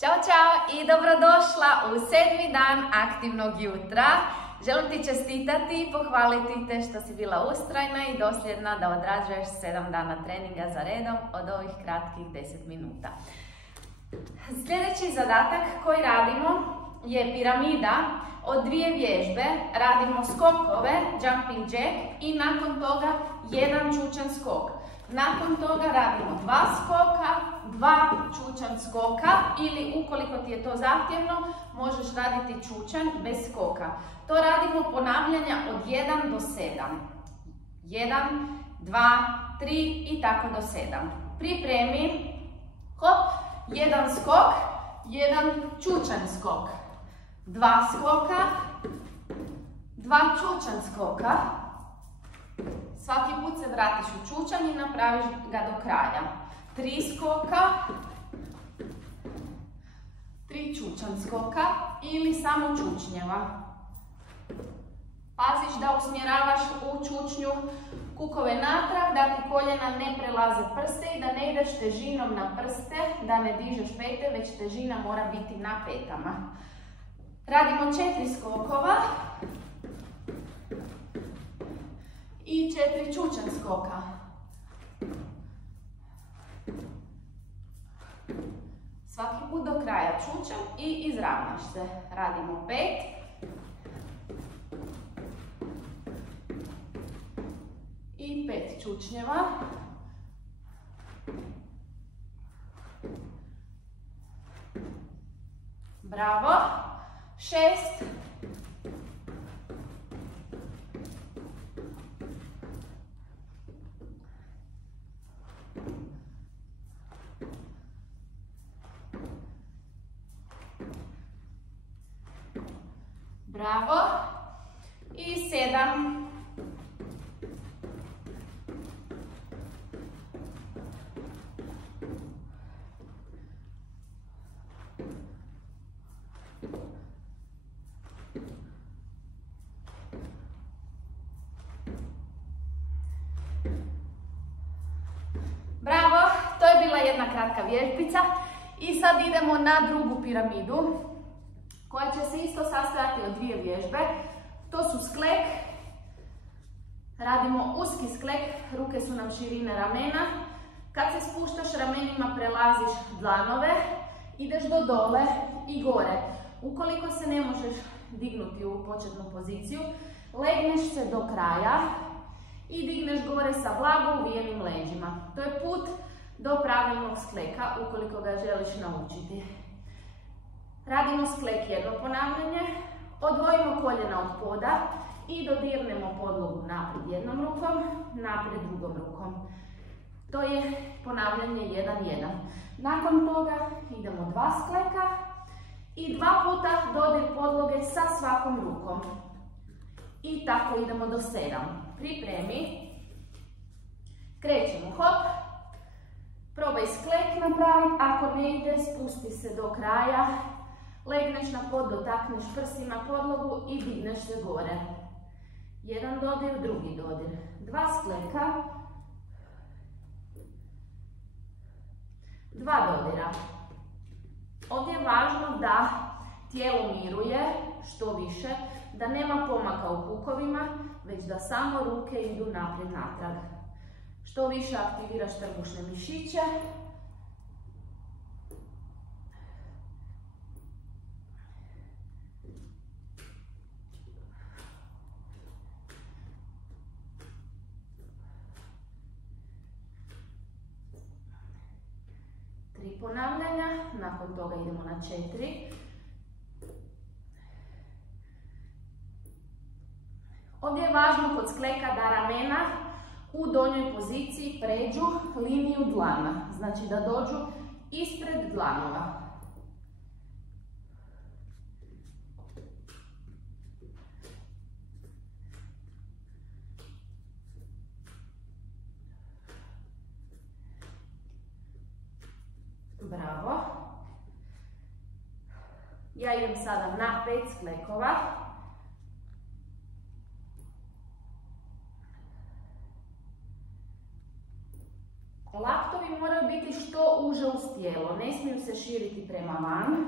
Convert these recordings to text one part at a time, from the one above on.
Ćao, čao i dobrodošla u 7. dan aktivnog jutra. Želim ti čestitati i pohvaliti te što si bila ustrajna i dosljedna da odrađuješ 7 dana treninga za redom od ovih kratkih 10 minuta. Sljedeći zadatak koji radimo je piramida od 2 vježbe. Radimo skokove, jumping jack i nakon toga jedan čučan skok. Nakon toga radimo 2 skoka, 2 čučan skoka ili ukoliko ti je to zahtjevno možeš raditi čučan bez skoka. To radimo ponavljanja od 1 do 7. 1, 2, 3 i tako do 7. Pripremi, hop, 1 skok, 1 čučan skok, 2 skoka, 2 čučan skoka. Svaki put se vratiš u čučan i napraviš ga do kraja. 3 skoka, 3 čučan skoka ili samo čučnjeva. Paziš da usmjeravaš u čučnju kukove natrag, da ti koljena ne prelaze prste i da ne ideš težinom na prste, da ne dižeš pete, već težina mora biti na petama. Radimo 4 skokova i 4 čučan skoka. Svaki put do kraja čučan i izravnaš se. Radimo 5. I 5 čučnjeva. Bravo. 6. Bravo. I 7. Bravo, to je bila jedna kratka vježbica i sad idemo na drugu piramidu koja će se isto sastojati od 2 vježbe. To su sklek. Radimo uski sklek, ruke su nam širine ramena. Kad se spuštaš ramenima prelaziš dlanove, ideš do dole i gore. Ukoliko se ne možeš dignuti u početnu poziciju, legneš se do kraja i digneš gore sa blago uvijenim leđima. To je put do pravilnog skleka ukoliko ga želiš naučiti. Radimo sklek jedno ponavljanje, odvojimo koljena od poda i dodirnemo podlogu naprijed jednom rukom, naprijed drugom rukom. To je ponavljanje 1-1. Nakon toga idemo 2 skleka i 2 puta dodir podloge sa svakom rukom. I tako idemo do 7. Pripremi. Krećemo, hop. Probaj sklek napraviti, ako ne ide spusti se do kraja. Legneš na pod, dotakneš prsima podlogu i digneš se gore. 1 dodir, drugi dodir. 2 skleka. 2 dodira. Ovdje je važno da tijelo miruje što više, da nema pomaka u kukovima, već da samo ruke idu naprijed natrag. Što više aktiviraš trbušne mišiće, ponavljanja, nakon toga idemo na 4. Ovdje je važno kod skleka da ramena u donjoj poziciji pređu liniju dlana, znači da dođu ispred dlanova. Bravo. Ja idem sada na 5 sklekova. Laktovi moraju biti što što uže uz tijelo. Ne smiju se širiti prema van.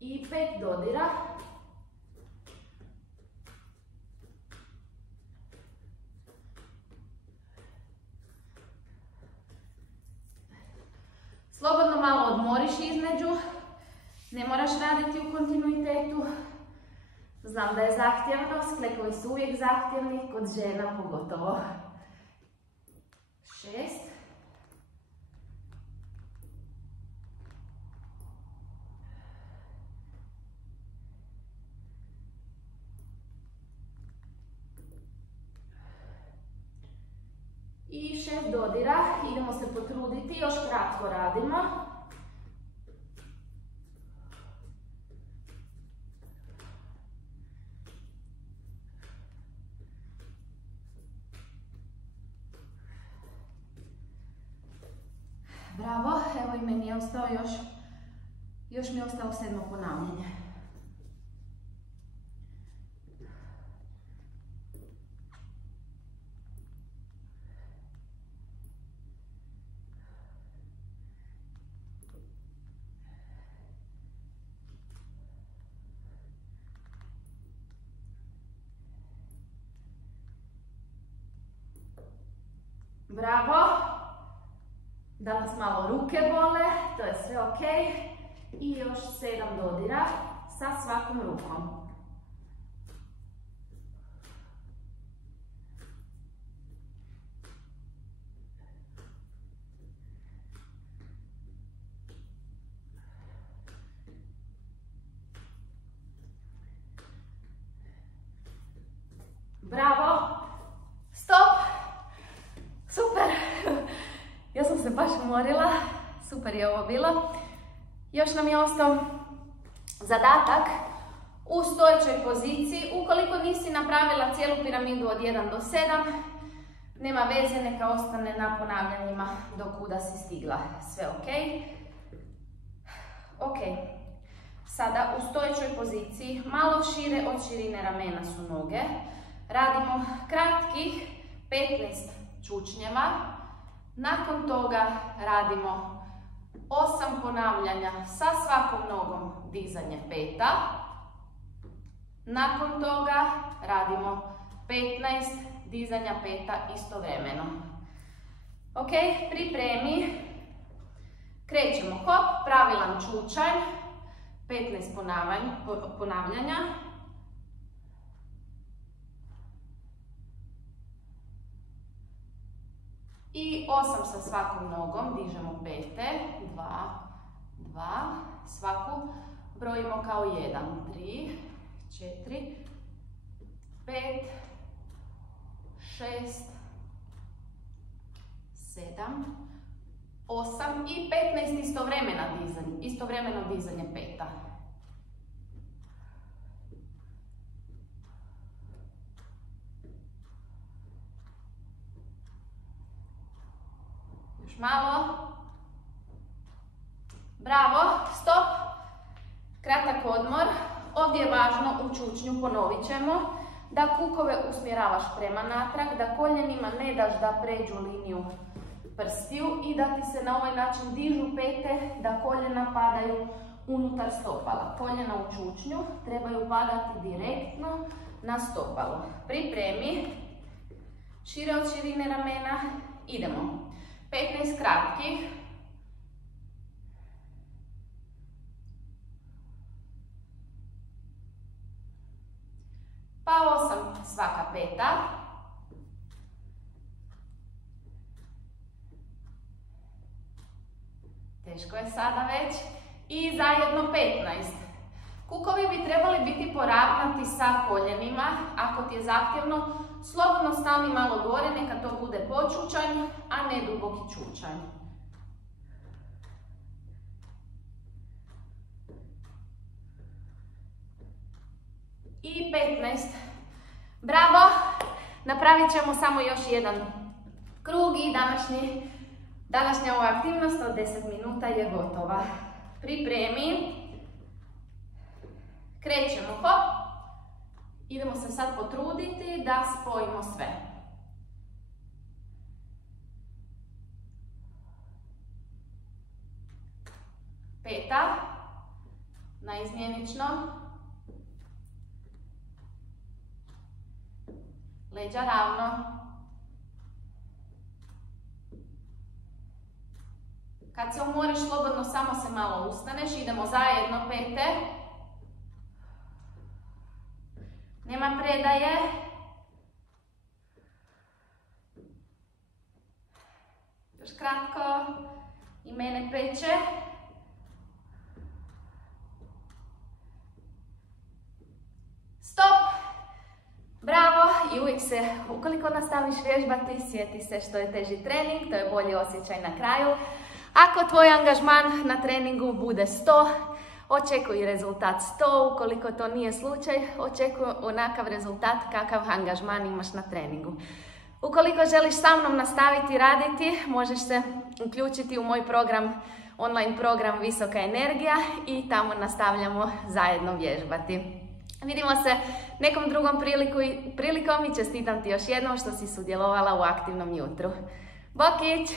I 5 dodira. Slobodno malo odmoriš između. Ne moraš raditi u kontinuitetu. Znam da je zahtjevno, sklekovi su uvijek zahtjevni, kod žena pogotovo. 6. I 6 dodira, idemo se potruditi, još kratko radimo. Bravo, evo i meni je ostao još mi je ostalo 7. ponavljanje. Bravo! Danas malo ruke bole, to je sve ok. I još 7 dodira sa svakom rukom. Bravo! Stop! Super! Ja sam se baš umorila, super je ovo bilo. Još nam je ostao zadatak u stojećoj poziciji. Ukoliko nisi napravila cijelu piramidu od 1 do 7, nema veze, neka ostane na ponavljanjima do kuda si stigla. Sve ok. Ok. Sada u stojećoj poziciji, malo šire od širine ramena su noge. Radimo kratkih 15 čučnjeva. Nakon toga radimo 8 ponavljanja sa svakom nogom dizanje peta. Nakon toga radimo 15 dizanja peta istovremeno. Ok, pripremi. Krećemo, hop, pravilan čučanj, 15 ponavljanja. I 8 sa svakom nogom, dižemo pete, 2, svaku brojimo kao 1, 3, 4, 5, 6, 7, 8 i 15 istovremeno dizanje peta. Još malo. Bravo, stop. Kratak odmor. Ovdje je važno u čučnju, ponovit ćemo, da kukove usmjeravaš prema natrag, da koljenima ne daš da pređu liniju prstiju i da ti se na ovaj način dižu pete, da koljena padaju unutar stopala. Koljena u čučnju trebaju padati direktno na stopalo. Pripremi, šire od širine ramena, idemo. 15 kratkih. Pa 8 svaka peta. Teško je sada već. I zajedno 15. Kukovi bi trebali biti poravnati sa koljenima. Ako ti je zahtjevno, slobodno stani malo gore, neka to bude počučanj, a ne duboki čučanj. I 15. Bravo! Napravit ćemo samo još jedan krug i današnja ova aktivnost od 10 minuta je gotova. Pripremi. Krećemo, hop. Idemo se sad potruditi da spojimo sve. Peta, naizmjenično. Leđa ravno. Kad se umoriš, slobodno samo se malo ustaneš. Idemo zajedno, pete. Nema predaje. Još kratko. I mene peče. Stop. Bravo. I uvijek se, ukoliko nastaviš vježbati, sjeti se što je teži trening, to je bolji osjećaj na kraju. Ako tvoj angažman na treningu bude 100, očekuj rezultat 100, ukoliko to nije slučaj, očekuj onakav rezultat kakav angažman imaš na treningu. Ukoliko želiš sa mnom nastaviti raditi, možeš se uključiti u moj program, online program Visoka energija i tamo nastavljamo zajedno vježbati. Vidimo se nekom drugom prilikom i čestitam ti još jednom što si sudjelovala u aktivnom jutru. Bokić!